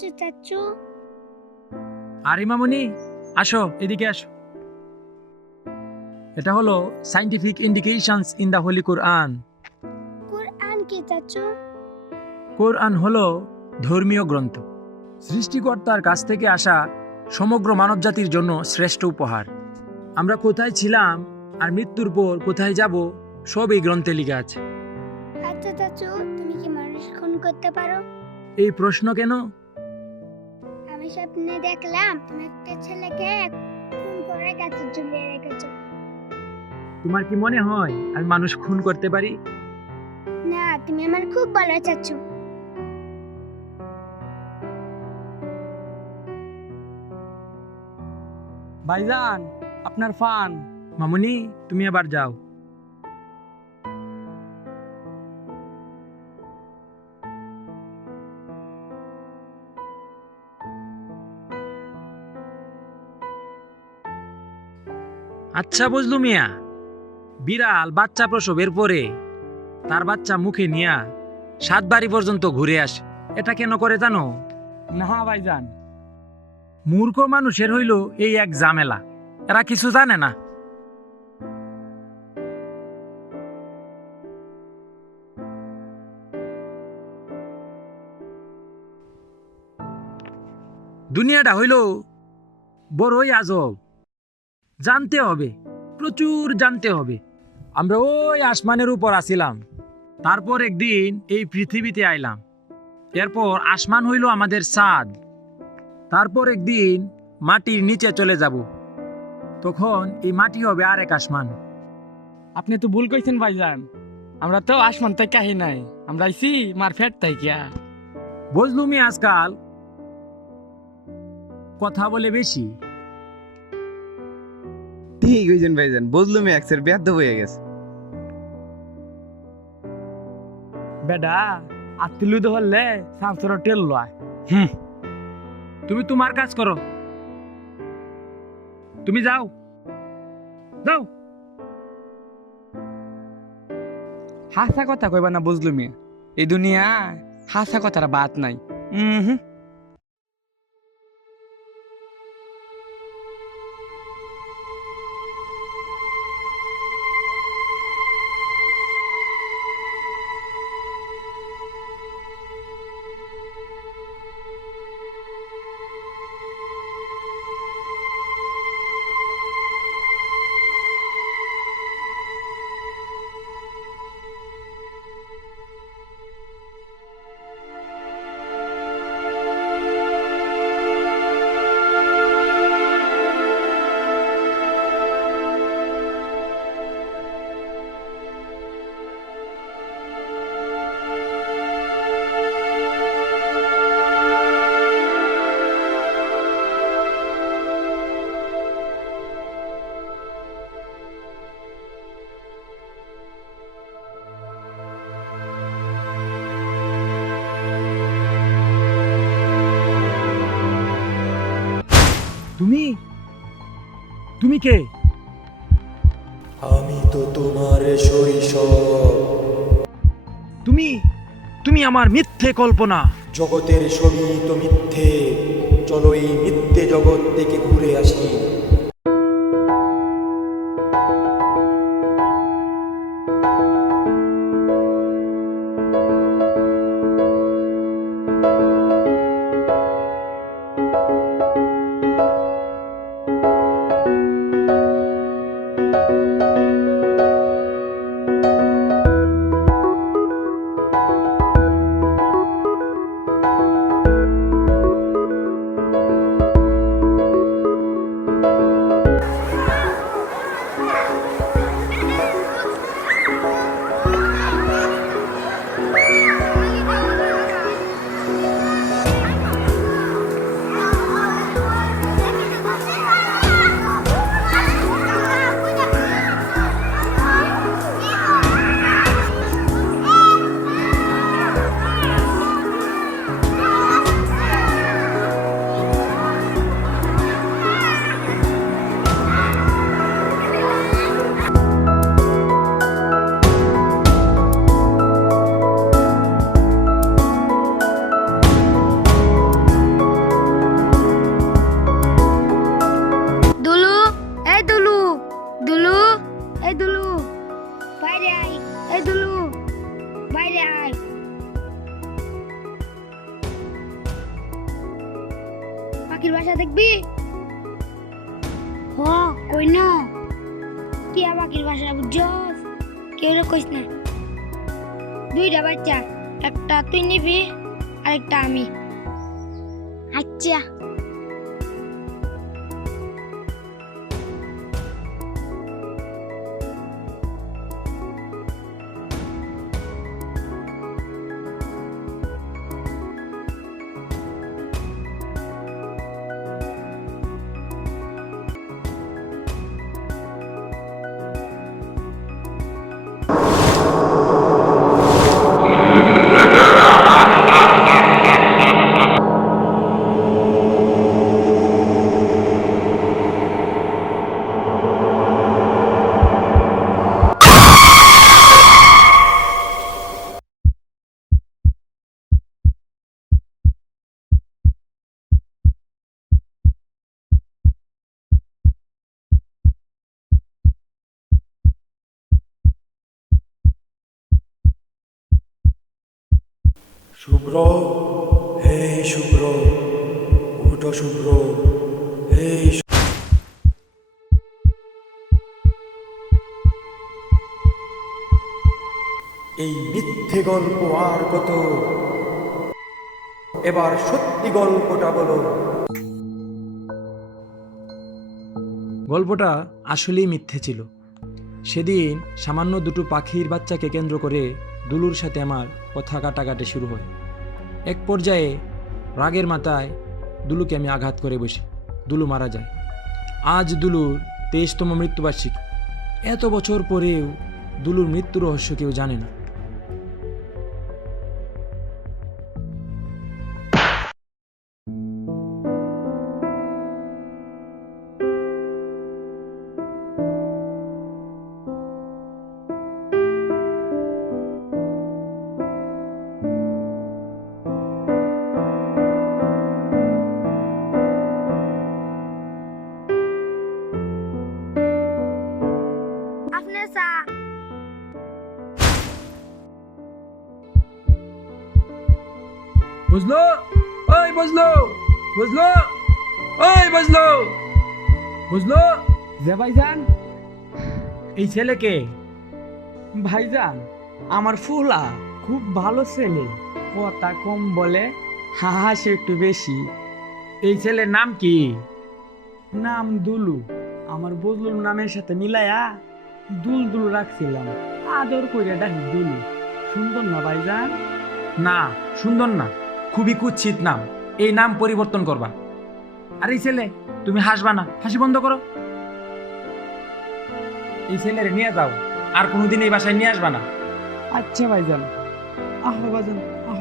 হচ্ছে চাচু? আরে মামুনি, আসো, এদিকে আসো। এটা হলো scientific indications in the holy Quran. Quran কি চাচু? কোরআন হলো ধর্মীয় গ্রন্থ, সৃষ্টিকর্তার কাছ থেকে আসা সমগ্র মানবজাতির জন্য শ্রেষ্ঠ উপহার। আমরা কোথায় ছিলাম আর মৃত্যুর পর কোথায় যাব, সব এই গ্রন্থে লেখা আছে। আচ্ছা চাচু, তুমি কি মানুষ খুন করতে পারো? এই প্রশ্ন কেন? আমি স্বপ্নে দেখলাম তুমি একটা ছেলেকে খুন করে গাছে ঝুলিয়ে রেখেছো। তোমার কি মনে হয় আমি মানুষ খুন করতে পারি? না, তুমি আমার খুব ভালো চাচু। ভাইজান, আপনার ফান। মামুনি, তুমি আবার যাও। আচ্ছা বুঝলু মিয়া, বিড়াল বাচ্চা প্রসবের পরে তার বাচ্চা মুখে নিয়া 7 বাড়ি পর্যন্ত ঘুরে আসে। এটা কেন করে জানো? না ভাইজান। মূর্খ মানুষের হইল এই এক ঝামেলা, এরা কিছু জানে না। দুনিয়াটা হইল বড়ই আজব, জানতে হবে, প্রচুর জানতে হবে। আমরা ওই আসমানের উপর আছিলাম, তারপর একদিন এই পৃথিবীতে আইলাম, এরপর আসমান হইল আমাদের ছাদ, তারপর একদিন মাটির নিচে চলে যাব, তখন এই মাটি হবে আর এক আসমান। আপনি তো ভুল কইছেন ভাইজান, আমরা তো আসমান তাই কাহি নাই, আমরা আইছি মার ফেট তাই কিয়া। বুঝলুমি আজকাল কথা বলে বেশি। ঠিক হয়েছেন ভাইজান, বুঝলুম এক্সের বেদ্য হয়ে গেছে। বেডা আত্তিলু ধরলে সামসর টেল লয়। তুমি তোমার কাজ করো, তুমি যাও যাও। হাসা কথা কইবা না বুঝলুমি, এই দুনিয়া হাসা কথার বাত নাই। তুমি তুমি কে? আমি তো তোমার শৈশব। তুমি তুমি আমার মিথ্যে কল্পনা। জগতের সবই তো মিথ্যে, চলো এই মিথ্যে জগৎ থেকে ঘুরে আসি। এই দুলু বাইরে আয়। পাখির বাসা দেখবি? হ কই না, টিয়া পাখির বাসা বুঝছস? কেউ রে কইস না। দুইটা বাচ্চা, একটা তুই নিবি আরেকটা আমি। আচ্ছা। শুভ্র, হে শুভ্র, উঠো শুভ্র, হে এই মিথ্যে গল্প আর কত, এবার সত্যি গল্পটা বলো। গল্পটা আসলেই মিথ্যে ছিল। সেদিন সামান্য দুটো পাখির বাচ্চাকে কেন্দ্র করে দুলুর সাথে আমার কথা কাটাকাটি শুরু হয়। এক পর্যায়ে রাগের মাথায় দুলুকে আমি আঘাত করে বসি। দুলু মারা যায়। আজ দুলুর 23তম মৃত্যুবার্ষিকী। এত বছর পরেও দুলুর মৃত্যু রহস্য কেউ জানে না। আপনার চা। বুঝলো? ওই বুঝলো? বুঝলো? ওই বুঝলো? বুঝলো? যে ভাইজান, এই ছেলেকে ভাইজান আমার ফুলা খুব ভালো ছেলে, কথা কম বলে, হাসি একটু বেশি। এই ছেলের নাম কি? নাম দুলু। আমার বজলুর নামের সাথে মিলায়া দুল দুল রাখছিলাম, আদর করে ডাকি দুলু। সুন্দর না ভাইজান? না, সুন্দর না, খুবই কুৎসিত নাম। এই নাম পরিবর্তন করবা। আর এই ছেলে, তুমি হাসবা না, হাসি বন্ধ করো। এই ছেলেরে নিয়ে যাও, আর কোনোদিন এই বাসায় নিয়ে আসবা না। আচ্ছা ভাইজান, আহ ভাইজান, আহ।